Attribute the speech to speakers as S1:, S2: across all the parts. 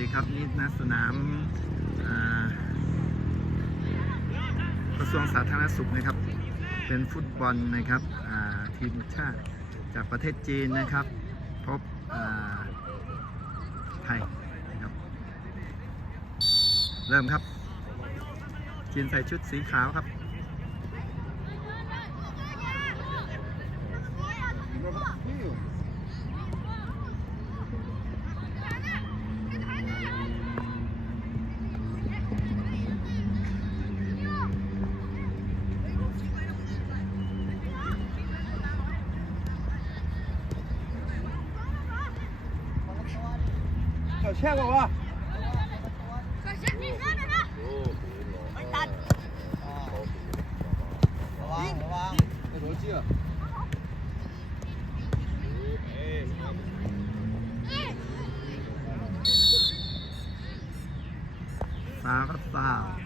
S1: ดีครับนี่ณสนามกระทรวงสาธารณสุขนะครับ เป็นฟุตบอลนะครับทีมชาติจากประเทศจีนนะครับ พบไทยนะครับเริ่มครับ จีนใส่ชุดสีขาวครับ
S2: 小倩过来。小倩，
S1: 你看着他。哎，打。好吧，好
S2: 吧，那多近。三三。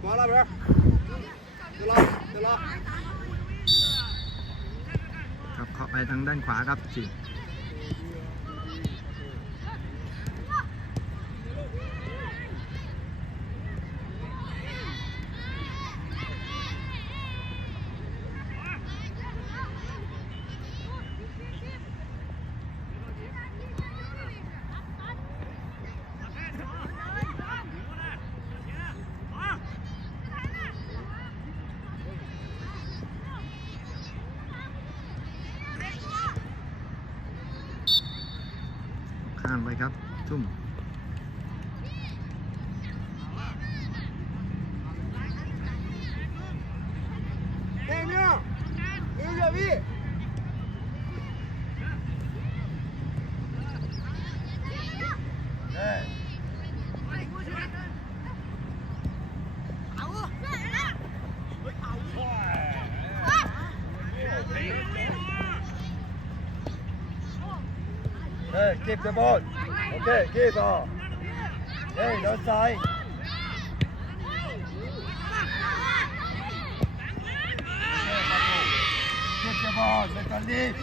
S2: Come on over here. Good luck. Good luck.
S1: ครับเข้าไปทางด้านขวาครับจี ข้ามไปครับทุ่ม
S2: Take the ball. Okay, give off. Hey, no side. Take the ball, Sekondi.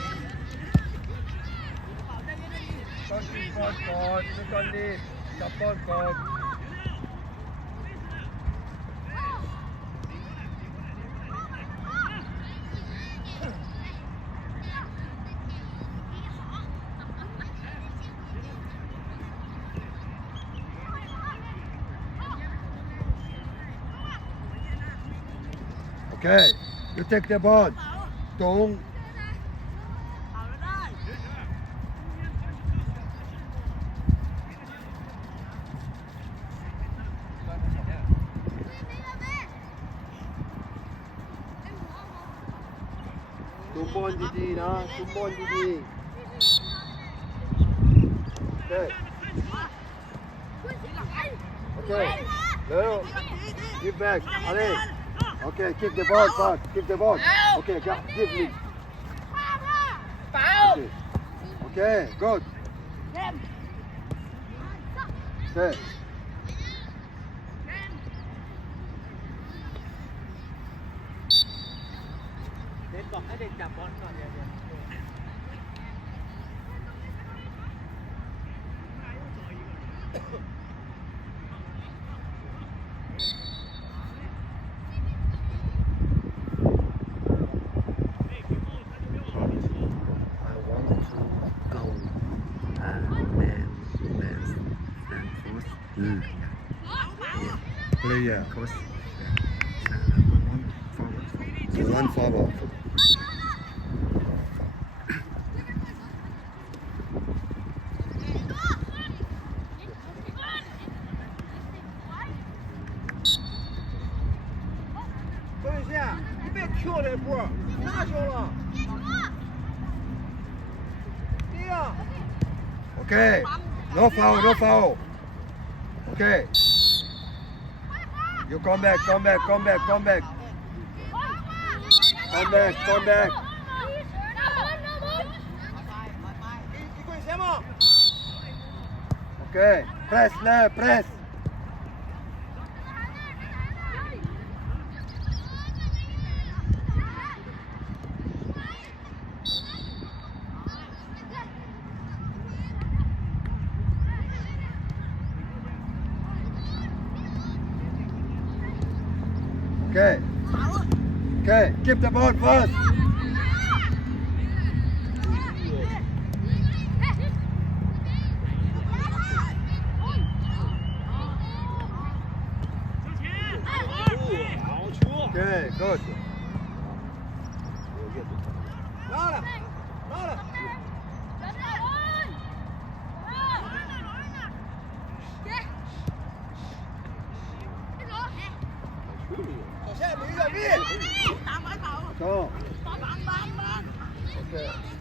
S2: Sekondi, support, support, support. Take the ball. Don't. Two ball DD, Okay. Okay. Back. Allez. Okay, keep the ball, Park. Keep the ball. Okay, give me. Okay. okay, good.
S1: Okay. Thank you.
S2: the yeah. Of
S1: course. One forward.
S2: The one forward. Okay, no foul, no foul. Okay. You come back, come back, come back, come back. Come back, come back. Okay, press, left, press. Okay. Okay, keep the boat fast. 자. 오케이.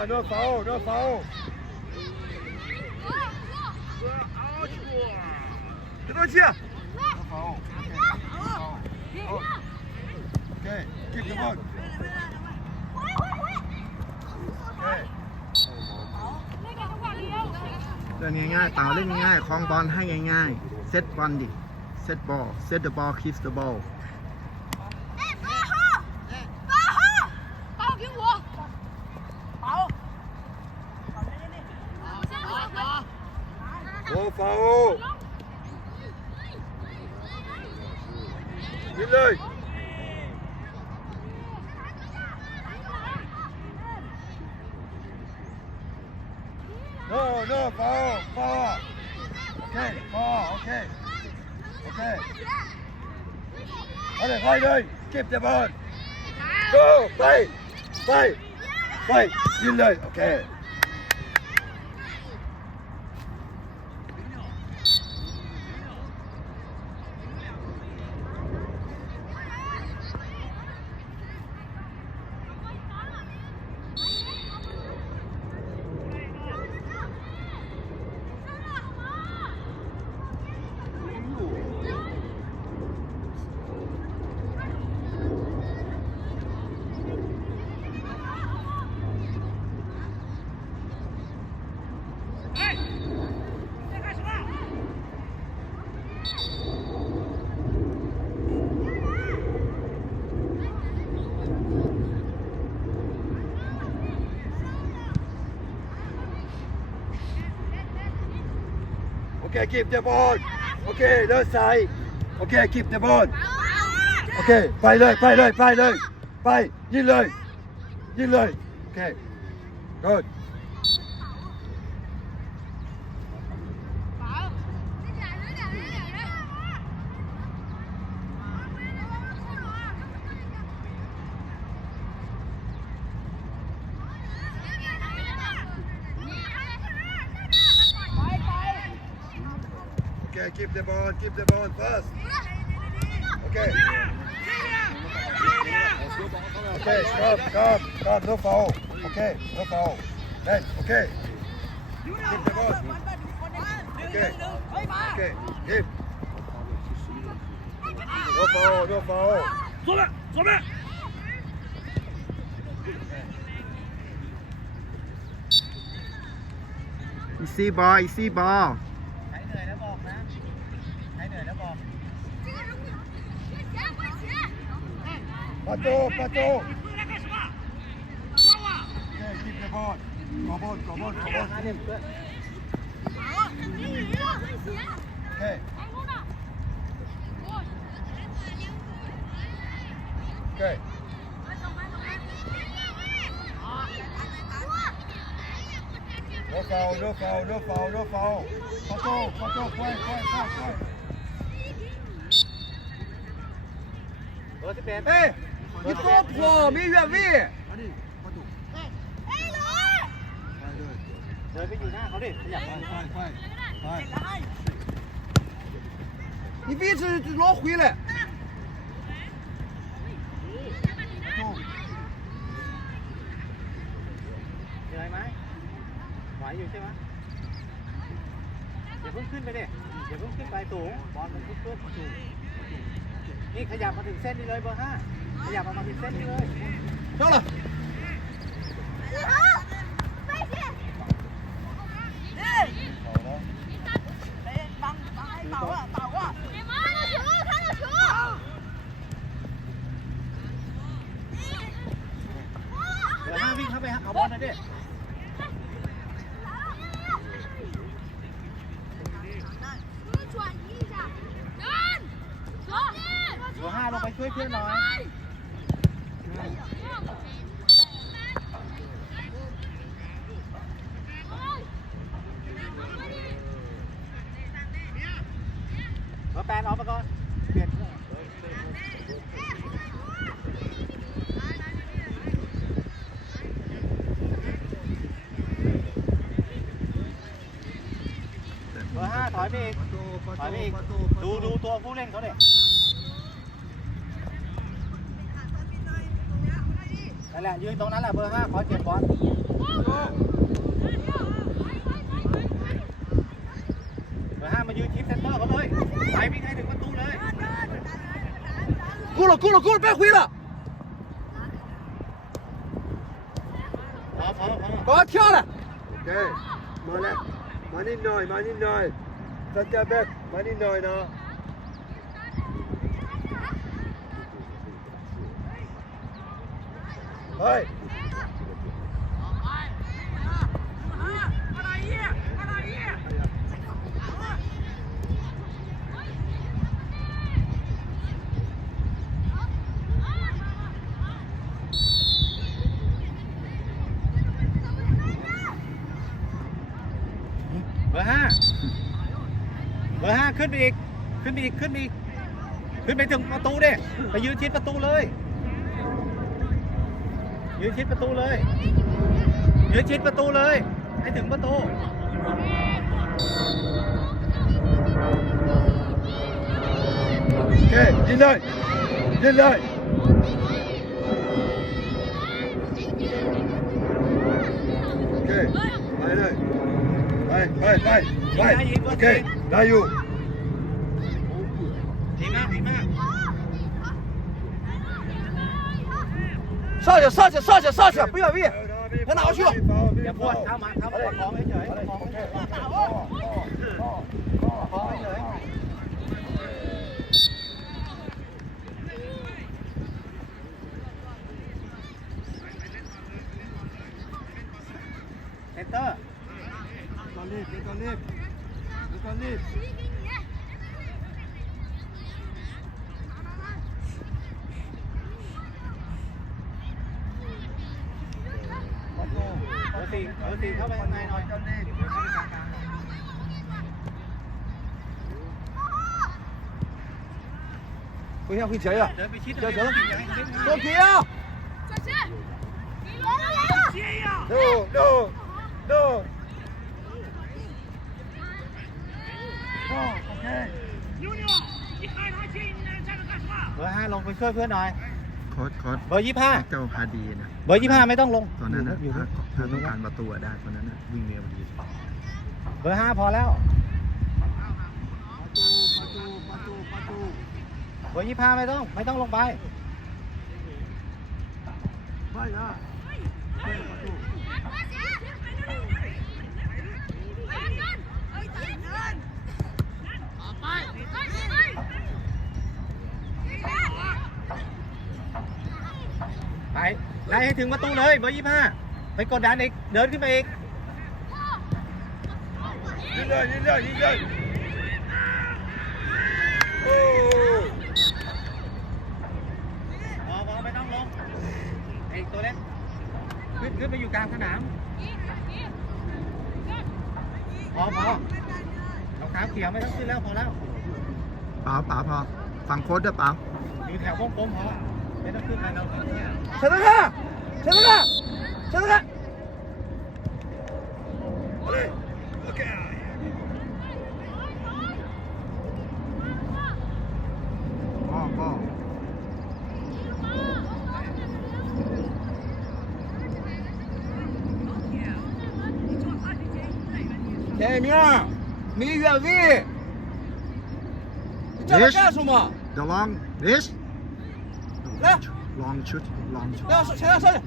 S2: Oh yeah, no foul, no foul.
S3: 别着急
S2: No foul. Okay. No foul. Oh. Okay, keep the ball. Okay.
S1: เล่นง่ายๆเต่าเล่นง่ายๆคลองบอลให้ง่ายๆ เซตบอลดิ เซตบอล เซต the ball keep the ball
S2: โ o No, no, fall, fall. Okay, fall, okay. Okay. Allez, vai đây, keep the ball. Go, play, play, play. You know, okay. Okay, keep the ball. Okay, left side. Okay, keep the ball. Okay, ไปเลยไปเลยไปเลยไปยิงเลยยิงเลย Okay, good. Keep the ball, keep the ball fast. Okay. Okay, stop, stop, stop, no foul. Okay, no foul. Then, okay. Keep the ball. Okay. Okay, keep. No foul, no foul.
S3: Stop it, stop
S1: it. You see ball,
S2: you see ball. Pato, Pato. Yeah, keep the ball.
S3: Go ball, go ball, go ball.
S2: Okay. Okay. No foul, no foul, no foul, no foul. Pato, Pato, quay, quay, quay, quay. Ê! ะตูไปไปไปไป
S3: เบอร์สิบเอ็ด
S1: 哎，你多破没越位。
S2: อันนี้ประตูไปเลย
S3: เดินไปอยู่หน้าเขาดิขยับ
S2: 快快快快！
S3: 你别是老回来。 เหนื่อยไหมไหวอยู่ใช่ไหมอย่าเพิ่งขึ้นไปดิอย่าเพิ่งขึ้นไปสูงบอลมันขึ้นขึ้นสูงนี่ขยับมาถึงเส้นนี้เลยเบอร์ห้า 哎呀妈妈漂亮。 ปดออกมาก่อนเปลี่ยนเบอร์ห้าถอยไปอีกถอยไปอีกดูดูตัวผู้เล่นเขาเด็นั่นแหละยืนตรงนั้นแหละเบอร์ห้าขอเก็บบอล
S2: Hồng
S3: ơi. Thái Minh hay đừng bắt
S2: tu đấy Cút là. Ok Mở lên
S3: Mở lên rồi lên rồi Tất cả bé mở lên rồi nó ขึ้นไปอีก ขึ้นไปอีก ขึ้นไปอีก ขึ้นไปถึงประตูเดิไปยืนชิดประตูเลย ยืนชิดประตูเลย ยืนชิดประตูเลย ให้ถึงประตู
S2: โอ
S3: เคยืนเลยยืนเลยโอเคไปเลยไปไปไปไปโอเคได้อยู่ 上去，上去，上去，上去，不要喂，快拿回去。 ยังพี่เฉย
S2: อะ
S3: เฉย
S2: เฉยตัวเกียว
S3: ดู
S2: ดูดูโอเคโอ
S3: เบอร์ห้าลงไปช่วยเพื่อนหน่อย
S1: โค้ดโค้ด
S3: เบอร์ยี่ห้า
S1: เจ้าพาดีนะ
S3: เบอร์ยี่ห้าไม่ต้องลง
S1: ตอนนั้นนะถ้าต้องการประตูได้ตอนนั้นนะวิ่งเร็วดี
S3: เบอร์ห้าพอแล้ว
S2: ประตูประตูประตูประตู
S3: เบอร์ยี่ห้าไม่ต้องไม่ต้องลงไป
S2: ไม่นะประ
S3: ไปไล่ให้ถึงประตูเลยเบอร์ยี่ห้าไปกดดันอีกเดินขึ้นไปอีก
S2: ยิงเลยยิงเลยยิงเลย
S3: ป๋าพอ
S1: ฟังโค้ดด้วยป๋า
S3: อยู่แถววงกลมพอไม่ต้องขึ้นไป
S2: เราแถว
S3: เนี้
S1: ยช
S2: นะค่ะชนะค่ะชนะ
S1: ค่ะ
S2: โอ
S1: เคพ่
S2: อพ่อเจ
S1: มี่
S2: มีเรื่องนี้ 你干什么？
S3: 要浪，浪，
S2: 来，浪球，浪球。
S3: 来，上来，上来。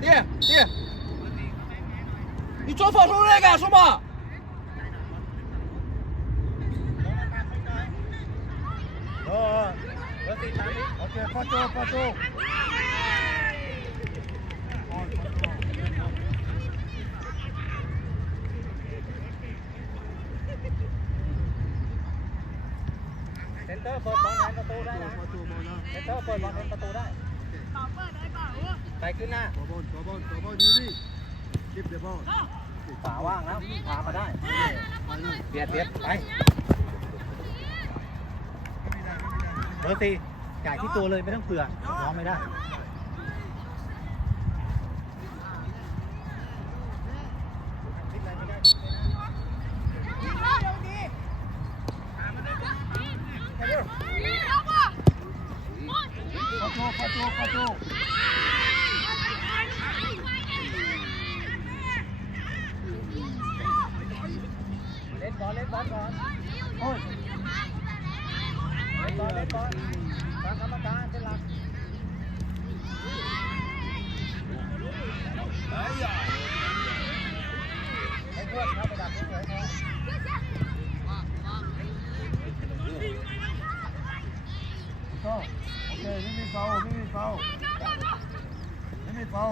S3: 爹，爹，你装放松，你干什么？啊！OK，放手，放手。 เซนเตอร์เปิดบอลแทนประตูได้ไปขึ้นหน้า
S2: Go on, go on, go on, Yuri. Keep the ball.
S3: ขวาว่างแล้วพามาได้เบียดเบียดไปเบอร์สี่จ่ายที่ตัวเลยไม่ต้องเผื่อร้องไม่ได้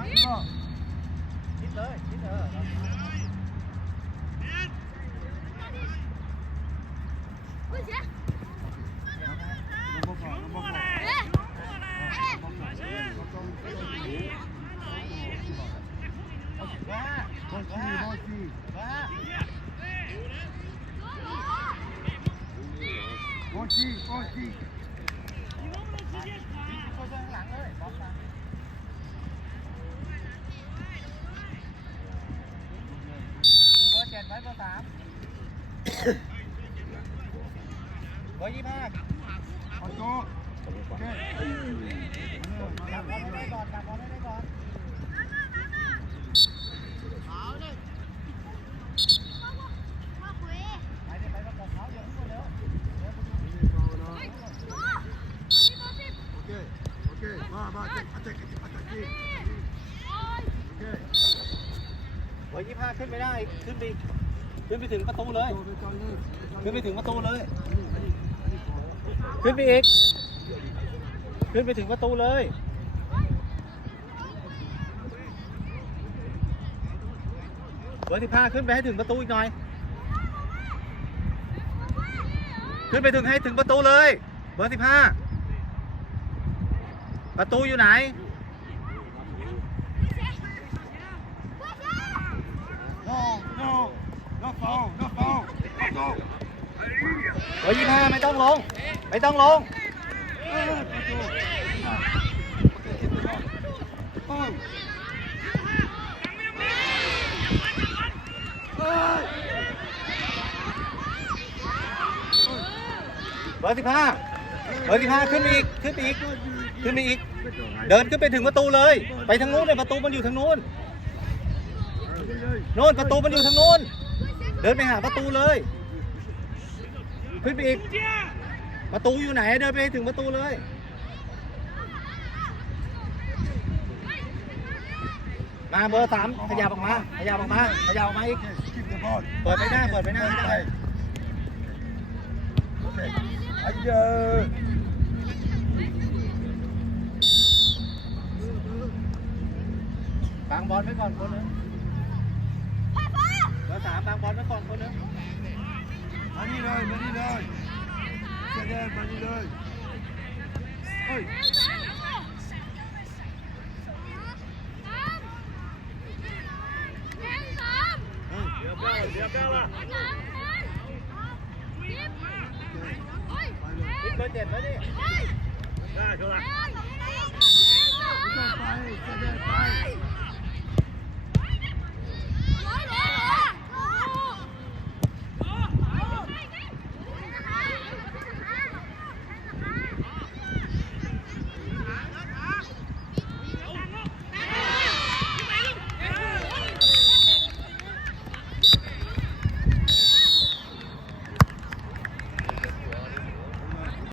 S3: คิดเลยคิดเออ ขึ้นไม่ได้ ขึ้นไปขึ้นไปถึงประตูเลย ขึ้นไปถึงประตูเลย ขึ้นไปอีก ขึ้นไปถึงประตูเลย เบอร์สิบห้าขึ้นไปให้ถึงประตูอีกหน่อย ขึ้นไปถึงให้ถึงประตูเลย เบอร์สิบห้าประตูอยู่ไหน เบอร์ยี่ห้าไม่ต้องลง ไม่ต้องลง。เบอร์สิบห้าเบอร์สิบห้าขึ้นไปอีก ขึ้นไปอีก ขึ้นไปอีก เดินขึ้นไปถึงประตูเลย ไปทางนู้นเลยประตูมันอยู่ทางนู้น โน่นประตูมันอยู่ทางนู้น เดินไปหาประตูเลย ขึ้นไปอีก ประตูอยู่ไหน เดินไปให้ถึงประตูเลย มาเบอร์สามขยับออกมา ขยับออกมา ขยับออกมาอีก
S2: Keep the ball.
S3: เปิดไปหน้า เปิดไปหน้าให้ได้
S2: Okay. Ayo.
S3: บางบอลไว้ก่อนคนนึงเบอร์ สามบางบอลไว้ก่อนคนนึง
S2: มานี่เลยมานี่เลยเสื้อแดงมานี่เลยเฮ้ย
S3: เดี๋ยวเปล่าเดี๋ยวเปล่าล่ะนี่เบอร์เจ็ดแล้วนี่
S2: ได้ชัวร์ไปเสื้อแดงไป